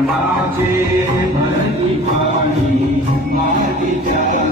मनाचे भरती पाणी मातीच्या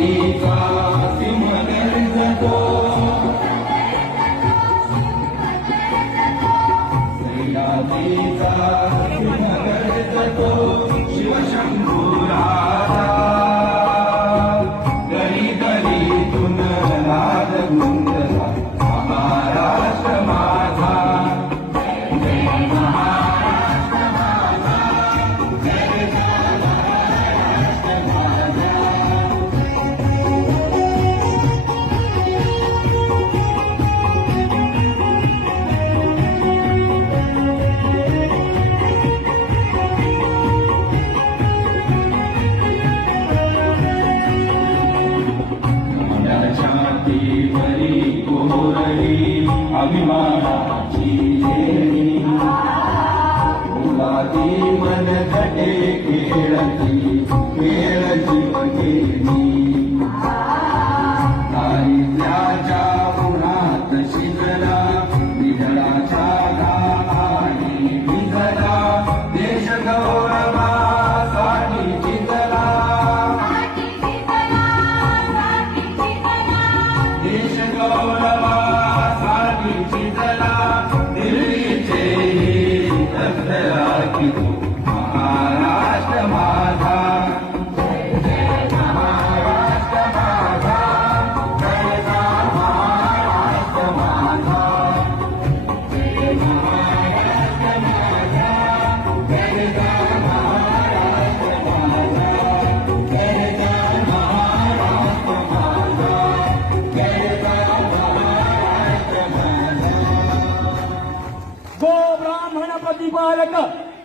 Shiva Shankar. कोरली अभिमानाची मन घटे खेळती खेळ जीवकेनी ब्राह्मण प्रतिपालक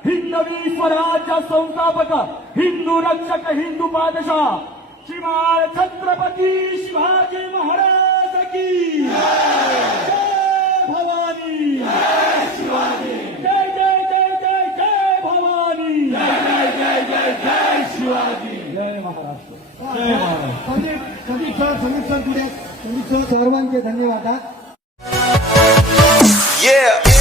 हिंदवी स्वराज्य संस्थापक हिंदू रक्षक हिंदू पादशाह श्रीमान छत्रपती शिवाजी महाराज की जय भवानी। जय जय जय जय जय भवानी। जय जय जय जय शिवाजी जय महाराष्ट्र जय महाराष्ट्र पुढे. सर सर्वांचे धन्यवाद. Yeah.